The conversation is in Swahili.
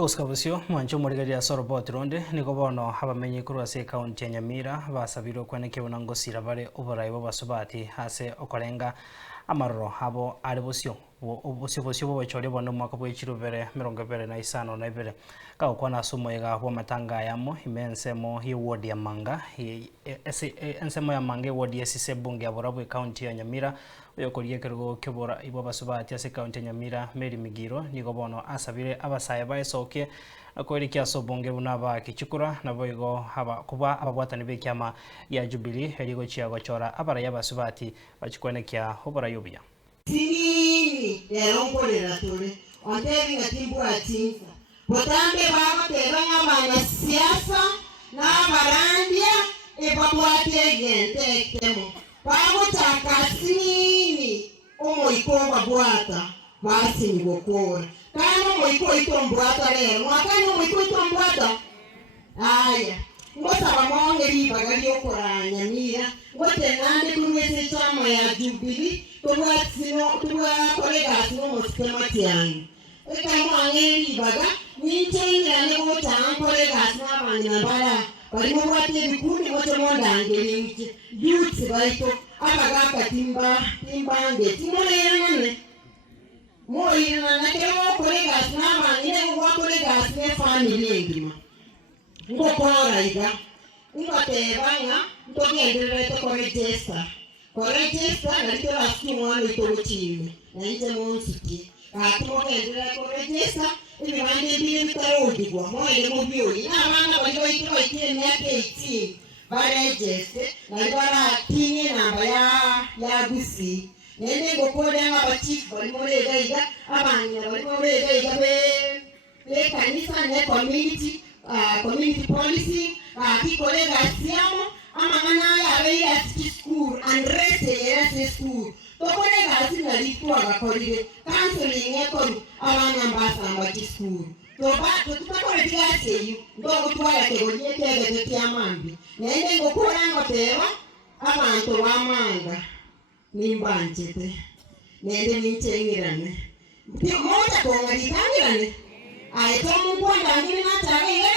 Tuskabusio mwancho murigeria sorobot ronde niko bono abamenyi kuru ase county ya Nyamira basabirwe kweneke bunangosira bare oborai bobasubati hase okorenga amaroro abo ari busio obusio bobachori bono mwaka bwechirubere 2025 na ibere ka kwana sumoyega bo matanga yamo imensemo hi ward ya Manga ensemo ya Manga ward ya Sisebunge aborabwe county ya Nyamira oyokoriye kergo kebora ibo basubati ase county ya Nyamira Mary Migiro niko bono asabire abasaya baesoke akoirikia sobonge bunaba kichukura naboigo haba kuba ababwatani bekyama ya Jubilee erigo chiago chora abara yabasubati bachikwenekia obora yobia sinini eromporera tore ontebi ngatimbu atinza botambe bagotebanga bana siasa n'abarandia ebabwate gente temo bagotaka sinini omoikomba bwata basi nibokora kana omoiko itombwata lero mwakani omoiko itombwata aya ngosa bamonge bibaga lyokora Nyamira ngote nande kumwese chama ya Jubilee tuwa kolega sino musikema tiyangu eka mwange bibaga nintenga nebo tan kolega sino abanyina bara bari mu bwate bikundi ngote mondange nti youth baito abaga timbange timolera moyina nakero kolega sino abanyina ngo kolega sino family ngima ngokora iga ngotebanga ntogenderere to register nalito lasi mwana itochiwe naite monsiki atumogenderere ko register ibibande bile bitarodigwa moye mu byoli n'abana bali bayitiro ikene yake 18 baregister nalibara tinye namba ya gusi nende ngokore ngabachiko bali morega iga abanya bali morega iga be kanisa ne community policy kikolega siamo amangana ya school and rest school to kolega sina litwa gakorire counseling ekoru abana mbasa school to ba to tukakore tigase ndo gutwara kegonye kegete kyamambi nende ngokora ngoteba abantu bamanga nimbanjete nende nincengirane moja ko ngalitangirane aito mu kwanda ngini na tage